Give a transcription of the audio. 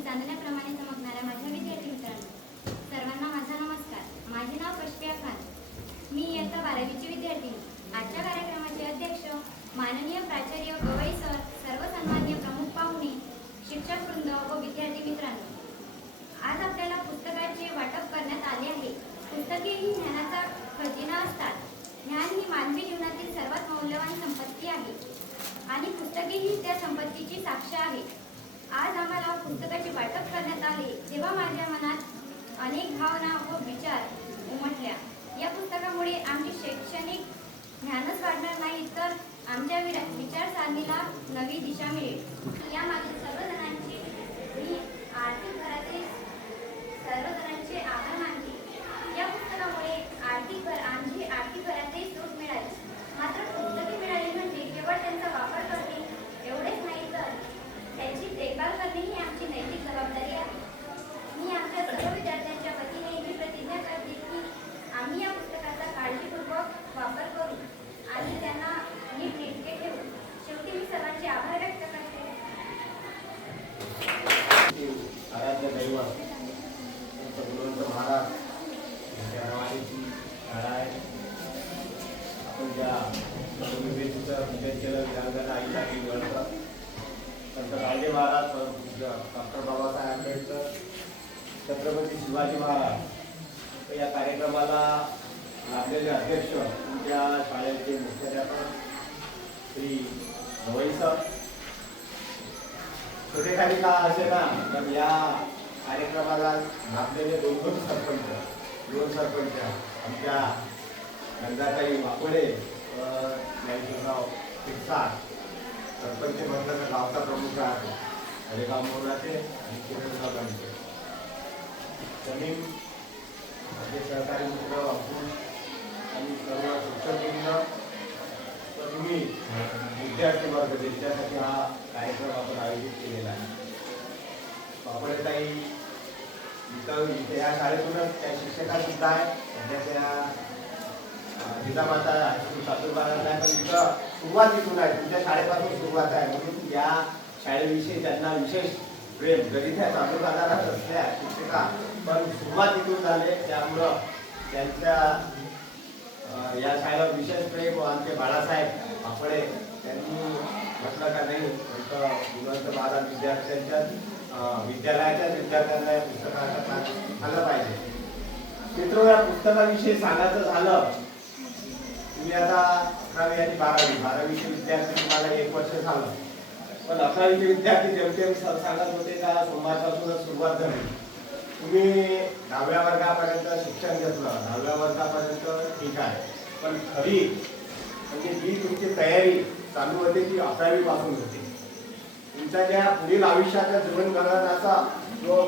आणि चांदण्याप्रमाणे चमकणाऱ्या माझ्या विद्यार्थी मित्रांनो, सर्वांना माझा नमस्कार. माझे नाव कश्फिया खान. मी इयत्ता 12वीची विद्यार्थिनी. आजच्या कार्यक्रमाचे अध्यक्ष माननीय प्राचार्य गवई सर, सर्व सन्माननीय प्रमुख पाहुणे, शिक्षक वृंद व विद्यार्थी मित्रांनो, आज आपल्याला पुस्तकाचे वाटप करण्यात आले आहे. पुस्तके ही ज्ञानाचा खजिना असतात. ज्ञान ही मानवी जीवनातील सर्वात मौल्यवान संपत्ती आहे आणि पुस्तके ही त्या संपत्तीची साक्ष आहे. आज आम्हाला पुस्तकाचे वाटप करण्यात आले तेव्हा माझ्या मनात अनेक भावना व विचार उमटल्या. या पुस्तकामुळे आमचे शैक्षणिक ज्ञानच वाढणार नाही, तर आमच्या विचारसरणीला नवी दिशा मिळेल. यामागील सर्वजणांचे मी आर्थिक घरातील सर्वजणांचे आभार मानते. या पुस्तकामुळे आमची आर्थिक घरातही सूट मिळाली. मात्र पुस्तके मिळाली म्हणजे केवळ त्यांचा वापर करणे एवढेच नाही, तर त्यांची देखभाल करणे ही आमची नैतिक जबाबदारी आहे. मी आमच्या सर्व विद्यार्थ्यांच्या वतीने ही प्रतिज्ञा करते की आम्ही या पुस्तकाचा काळजीपूर्वक वापर करू आणि त्यांना नीटनेटके ठेवू. शेवटी मी सर्वांचे आभार व्यक्त करते. आराध्य दैवत गुरुवंत महाराज यांच्या नावाची शाळा आहे. आपण ज्या पूजन केलं विधानगणा आईसाठी गणपत संत राजे महाराज, डॉक्टर बाबासाहेब आंबेडकर, छत्रपती शिवाजी महाराज या कार्यक्रमाला लाभलेले अध्यक्ष तुमच्या शाळेचे मुख्याध्यापक श्री गवई सर, छोटेखाली का असे ना, पण या कार्यक्रमाला लाभलेले दोन सरपंच आमच्या गंगाताई वाकोळे व ज्ञानेश्वरराव शिरसाट, सरपंच म्हटलं तर गावचा प्रमुख आहे हरेगाव मोराचे आणि किरणराव गांडे, जमीन माझे सहकारी मित्र अंकुश आणि सर्व शिक्षकवृंद, तर तुम्ही विद्यार्थी वर्ग ज्यांच्यासाठी हा कार्यक्रम आपण आयोजित केलेला आहे. बापडेताई इथे या शाळेतूनच त्या शिक्षका सुद्धा आहेत. सध्याच्या जिजामाता हायस्कूल सातूरबाजारला आहे, पण तिथं सुरुवात इथून आहे, तुमच्या शाळेपासून सुरुवात आहे. म्हणून या शाळेविषयी त्यांना विशेष प्रेम, जरी त्या सातूरबाजारात असल्या शिक्षिका, पण सुरुवात इथून झाले. त्यामुळं त्यांच्या या शाळेवर विशेष प्रेम. आमचे बाळासाहेब आपळे त्यांनी म्हटलं का नाही, गुरुवंत महाराज विद्यालयाच्या विद्यार्थ्यांना या पुस्तकाचा आलं पाहिजे. मित्र, या पुस्तकाविषयी सांगायचं झालं, तुम्ही आता 11वी आणि 12वीचे विद्यार्थी, तुम्हाला 1 वर्ष झालं, पण 11वीचे विद्यार्थी जेमतेम सांगत होते का सोमवारपासूनच सुरुवात झाली. तुम्ही 10व्या वर्गापर्यंत शिक्षण घेतलं, 10व्या वर्गापर्यंत ठीक आहे, पण खरी म्हणजे जी तुमची तयारी चालू होते ती 11वी पासून होते. तुमच्या ज्या पुढील आयुष्याच्या जीवन घडवण्याचा जो